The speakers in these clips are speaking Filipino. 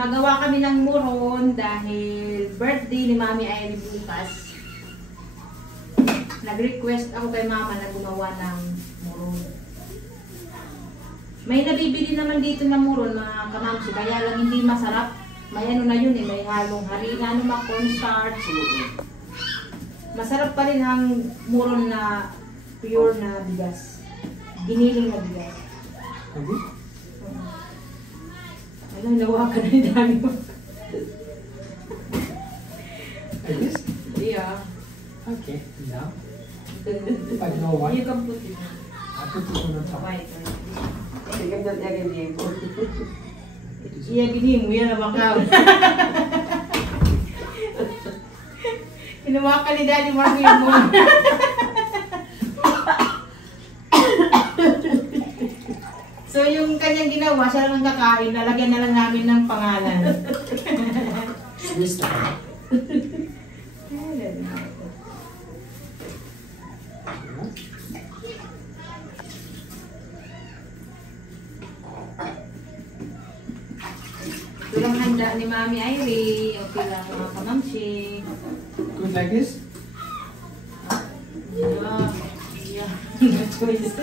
Gumagawa kami ng muron dahil birthday ni Mami Irene bukas. Nag-request ako kay Mama na gumawa ng muron. May nabibili naman dito na muron mga kamamsi, kaya lang hindi masarap. May ano na yun eh, may halong harina, ano mga cornstarch. Masarap pa rin ang muron na pure na bigas. Giniling na bigas. Ano, nawakan na yung dami mo. Like this? Yeah. Okay, now. I know what. You can put it. I put it on the top. White. Sige, gagawin ko. Iya, gini mo yan na bakaw. Hinawakan ni Daddy Mark yung mo. So yung kanyang ginawa, siya lang ang kakain, lalagyan na lang namin ng pangalan. Swiss na. Ito lang handa ni Mami Irene. Okay lang mga kamamsi. Good like this? Yeah. Yeah. No choice.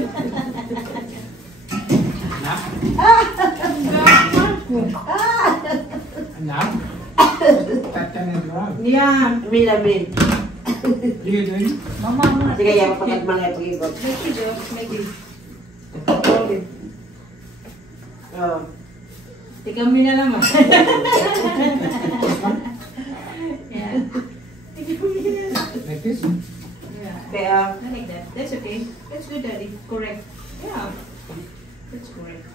Now? Now? That can is wrong. Yeah. Amin. You doing? Mama muna. Sige, yan, mapagkagmalay pag-ikot. Maybe. Oo. Tigami na naman. Yeah. Like this? Yeah. Kaya, I like that. That's okay. That's good, Daddy. Correct. Yeah. That's correct.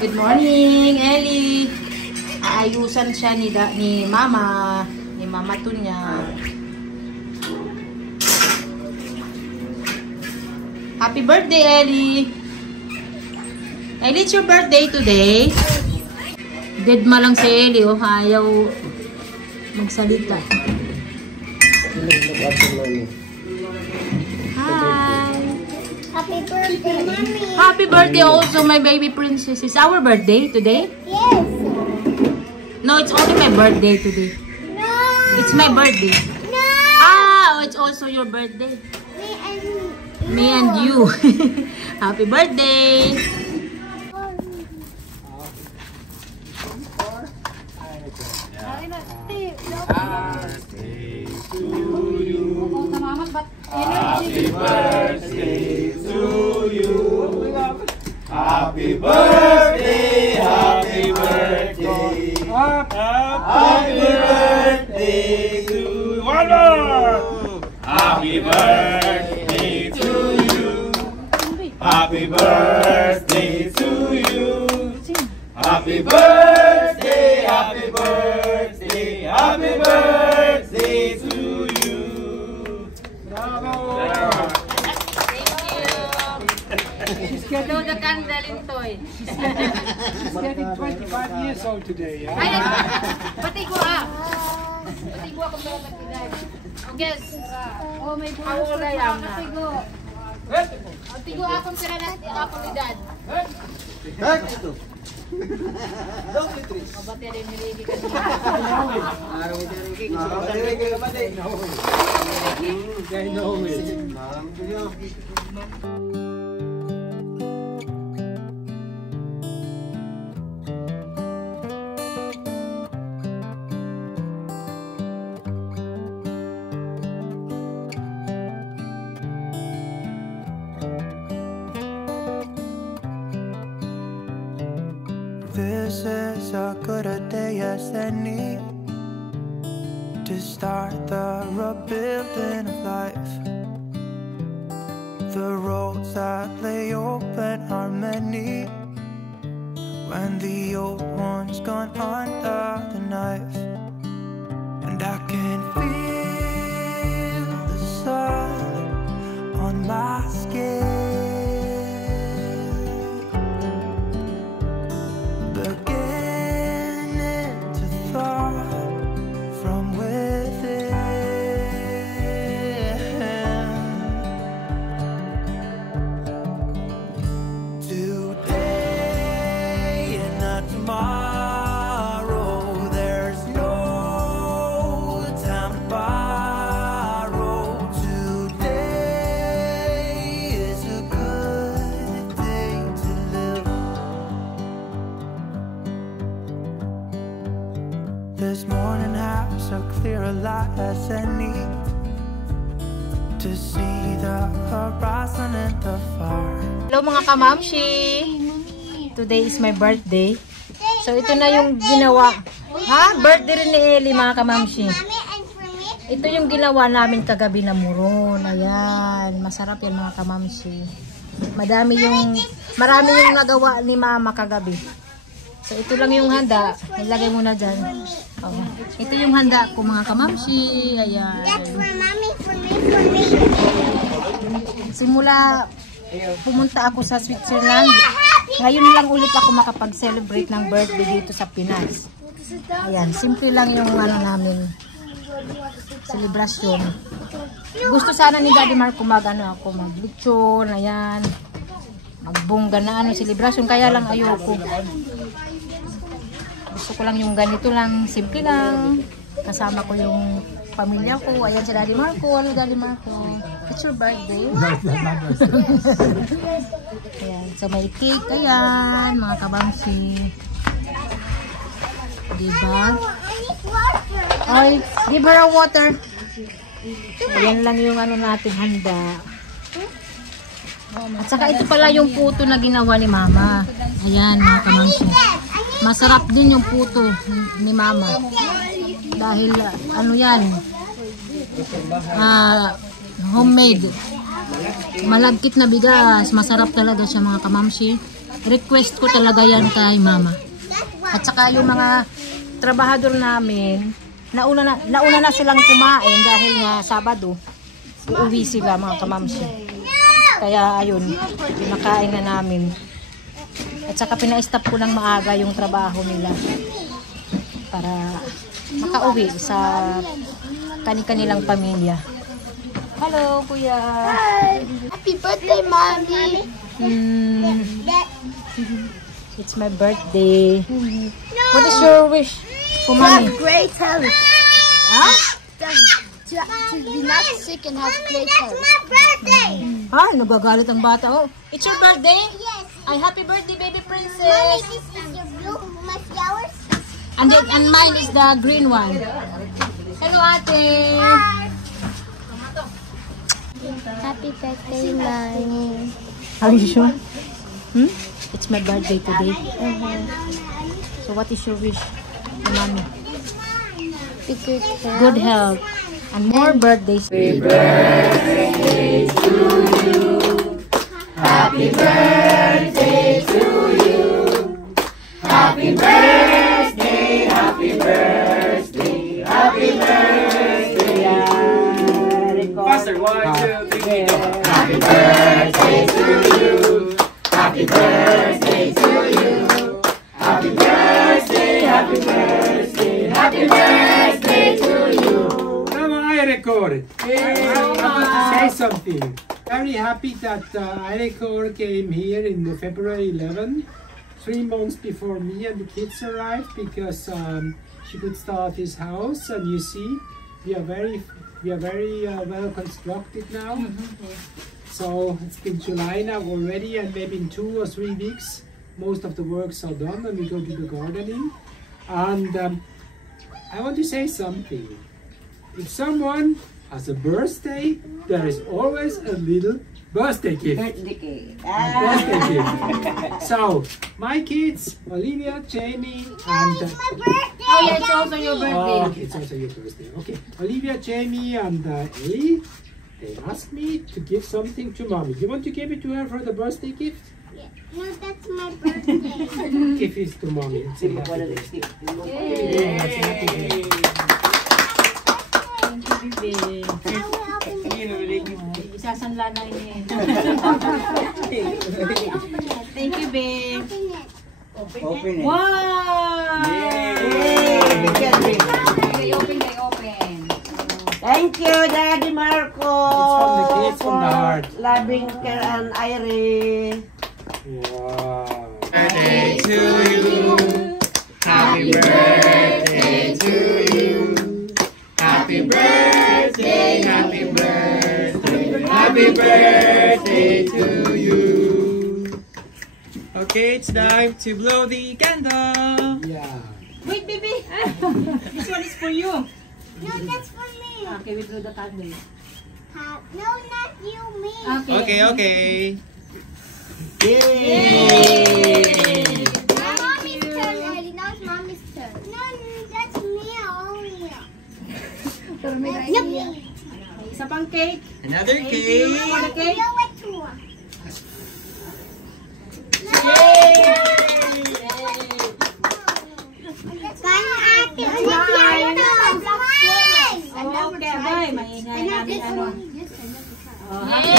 Good morning, Ellie. Aayusan siya ni Mama Tunya. Happy birthday, Ellie. Ellie, it's your birthday today. Deadma lang si Ellie, oh. Ayaw magsalita. Hi. Happy birthday, Mommy. Happy birthday also, my baby princess. It's our birthday today? Yes. No, it's only my birthday today. No. It's my birthday. No. Ah, it's also your birthday. Me and you. Happy birthday. Happy birthday to you. Happy birthday, happy birthday. Happy birthday to you. Happy birthday to you. Happy birthday to you. Happy birthday, happy birthday, happy birthday to you. Blow the candle in toy. She's getting 25 years old today, yeah? Ay, pati ko ah. Pati ko ako meron nagpinay. O guess, oh may buhay ko na yan. Pati ko akong pera na akong edad. Mabati rin ni Ricky kanina. They know it. This is a good a day as any to start the rebuilding of life. The roads that lay open are many when the old one's gone under the knife. And I can feel the sun on my skin, beginning to thaw from within. Today and not tomorrow, there's no time to borrow. Today is a good day to live. This morning has a clear light as any to see the horizon and the far. Hello mga kamamshi! Today is my birthday. So ito na yung ginawa. Ha? Birthday rin ni Ellie mga kamamshi. Ito yung ginawa namin kagabi na muron. Ayan. Masarap yan mga kamamshi. Marami yung nagawa ni mama kagabi. So ito lang yung handa. Ilagay mo na dyan. Oh. Ito yung handa ko mga kamamshi. Ayan. That's for mommy, for me. Simula pumunta ako sa Switzerland, ngayon lang ulit ako makapag-celebrate ng birthday dito sa Pinas. Ayan, simple lang yung ano namin, celebration. Gusto sana ni Daddy Marco mag-lechon, ayan, magbongga na celebration, kaya lang ayoko. Gusto ko lang yung ganito lang, simple lang, kasama ko yung pamilya ko. Ayan si Daddy Marco. Hello Daddy Marco. It's your birthday. Ayan. So may cake. Ayan. Mga kabangsi. Diba? Oy, give her a water. Ayan lang yung ano natin handa. At saka ito pala yung puto na ginawa ni Mama. Ayan mga kabangsi. Masarap din yung puto ni Mama. Dahil ano yan, homemade, malagkit na bigas, masarap talaga siya mga kamamshi. Request ko talaga yan kay Mama. At saka yung mga trabahador namin, nauna na silang kumain dahil nga Sabado uuwi sila mga kamamshi. Kaya ayun, pinakain na namin. At saka pina-stop ko ng maaga yung trabaho nila para makauwi sa kani-kanilang pamilya. Hello, Kuya. Hi. Happy birthday, Mommy. It's my birthday. What is your wish for Mommy? Have great health. Huh? To be not sick and have great health. It's my birthday. Ah, nagagalit ang bata. Oh, it's your birthday? Yes. Ay, happy birthday, baby Mommy, princess. this is your blue, my flowers. And mine is the green one. Hello, ate. Hi. Happy birthday, Mommy. Are you sure? It's my birthday today. So what is your wish for Mommy? Good health and more birthdays. Happy birthday to you. Happy birthday to you. Happy birthday, happy birthday, happy birthday. Faster, 1, 2, 3, go. Happy birthday to you. Happy birthday to you. Happy birthday, happy birthday, happy birthday to you. Now I record. I want to say something. Very happy that Eirekor came here in February 11, 3 months before me and the kids arrived, because she could start his house. And you see, we are very well constructed now. So it's been July now already, and maybe in 2 or 3 weeks most of the works are done and we go to the gardening. And I want to say something. If someone has a birthday, there is always a little birthday gift. Birthday cake. Birthday gift. So, my kids, Olivia, Jamie, and... Oh, yeah, it's also your birthday. Okay, it's also your birthday. Okay, Olivia, Jamie, and Ellie, they asked me to give something to mommy. You want to give it to her for the birthday gift? No, that's my birthday. Give it to mommy. It's a happy birthday. Yay. It's a happy birthday. Thank you, baby. I will open it. Isasanla na ini. Thank you, babe. Open it. Wow! They open. Thank you, Daddy Marco. It's from the kids, from the heart. Loving care and Irie. Wow. Birthday to you. Happy birthday to you. Happy birthday, happy birthday, happy birthday to you. Okay, it's time to blow the candle. Yeah. Wait, baby. This one is for you. No, that's for me. Okay, we blow the candle. No, not you, me. Okay, okay. Yay! Now mommy's turn, Ellie. Now it's mommy's turn. No, that's me only. Nope. Isa pang cake. Another cake. Want a cake? No, wait, two. Kaya ate, ulit yan ito. Oh, okay, bye. Maingay namin ano. Oh, happy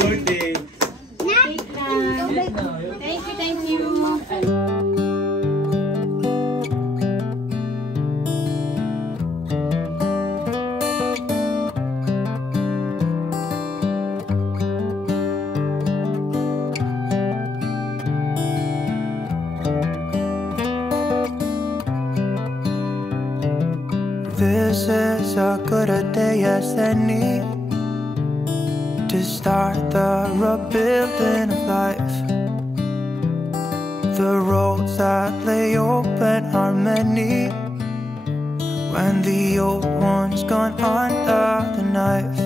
Birthday. cake na. Thank you, thank you. This is as good a day as any to start the rebuilding of life. The roads that lay open are many when the old one's gone under the knife,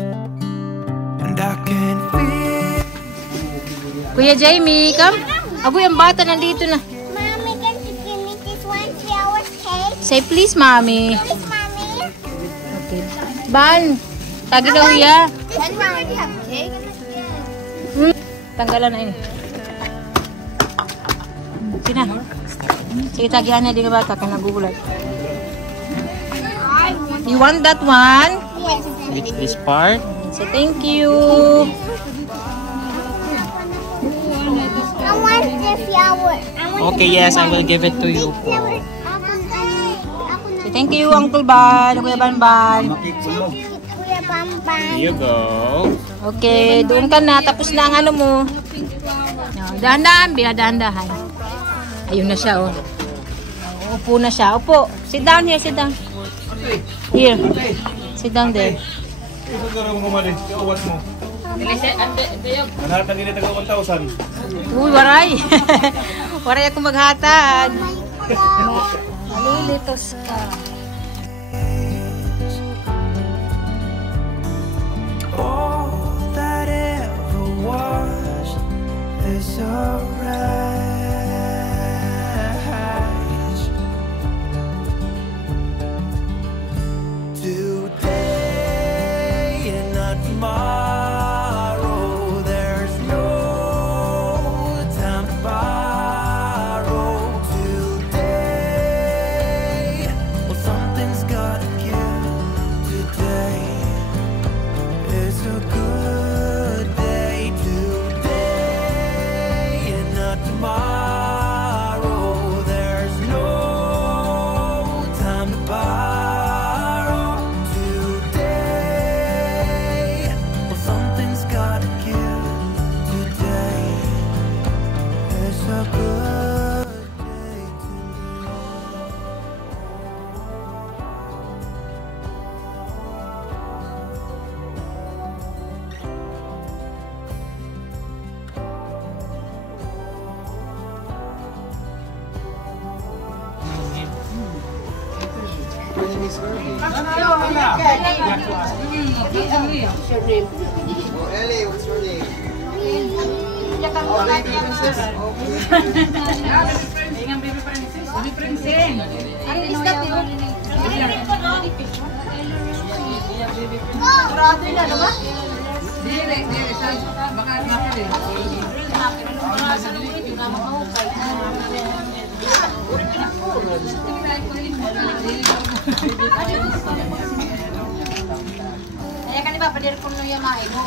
and I can feel. Kuya Jamie, come. Agoy, ang bata nandito na. Mommy, can you give me this 1 hour cake? Say please, mommy. Please, mommy. Okay. Ban, tagi daw ya. Does mommy already have cake? Tanggalan na ini. Sina. Sige, tagihan na din ang bata ka nagugulat. You want that one? Yes. Which this part? Say thank you. I want the flower. Okay, yes, I will give it to you. Say thank you, Uncle Ban, Kuya Banban. Kuya Bamban. Here you go. Okay, doon ka na. Tapos na ang ano mo. Dahan-dahan, Bia, dahan-dahan. Ayun na siya, oh. Upo na siya. Upo. Sit down here, sit down. Here. Sit down there. Ito ka rin mo mali. Iuwas mo. Manhatag ini taga 1,000. Uy, waray. Waray ako maghatag. Malilitos ka. All that ever was is a rise. Today and not tomorrow, there's no time to borrow. Today, well, something's gotta give. Today is a good day. Today and Ellie, what's your name? Kaya kan ba padir ko no yamain mo.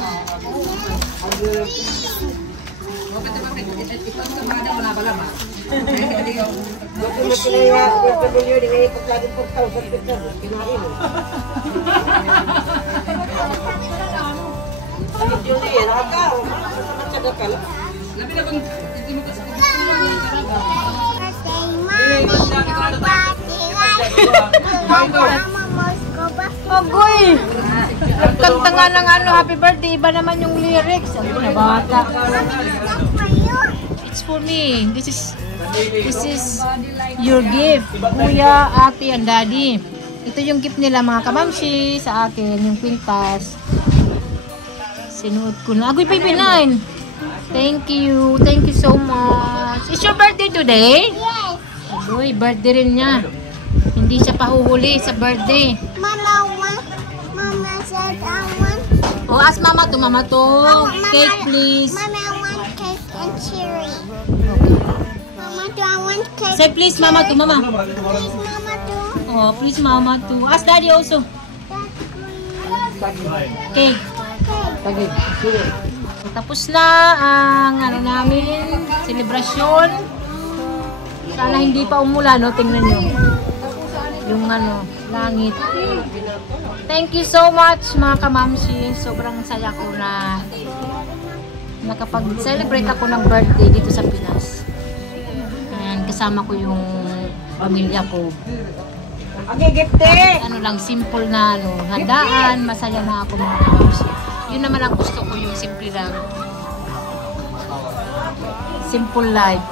Ogoy! Kanta nga ng ano, happy birthday, iba naman yung lyrics. Ano na bata? It's for me. This is your gift. Kuya, ate, and daddy. Ito yung gift nila mga kamamshi sa akin, yung kwintas. Sinuot ko na. Agoy, pipinain. Thank you. Thank you so much. It's your birthday today? Yes. Agoy, birthday rin niya. Hindi siya pahuhuli sa birthday. Mama said I want. Oh, ask mama to. Cake, please. Mama, I want cake and cherry. Mama, do I want cake? Say please, mama to, mama. Please, Mama, do. Oh, please, mama to. Ask daddy also. Cake. Tapos na ang ano namin, selebrasyon. Sana hindi pa umulan, no? Tingnan nyo. Yung ano, langit. Thank you so much mga kamamsi. Sobrang saya ko na nakapag-celebrate ako ng birthday dito sa Pinas. And kasama ko yung pamilya ko. Ano lang, simple na ano, handaan. Masaya na ako mga kamamsi. Yun naman ang gusto ko, yung simple lang. Simple life.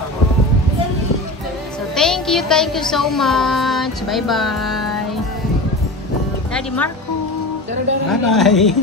So thank you so much. Bye-bye. Daddy Marco. Bye-bye.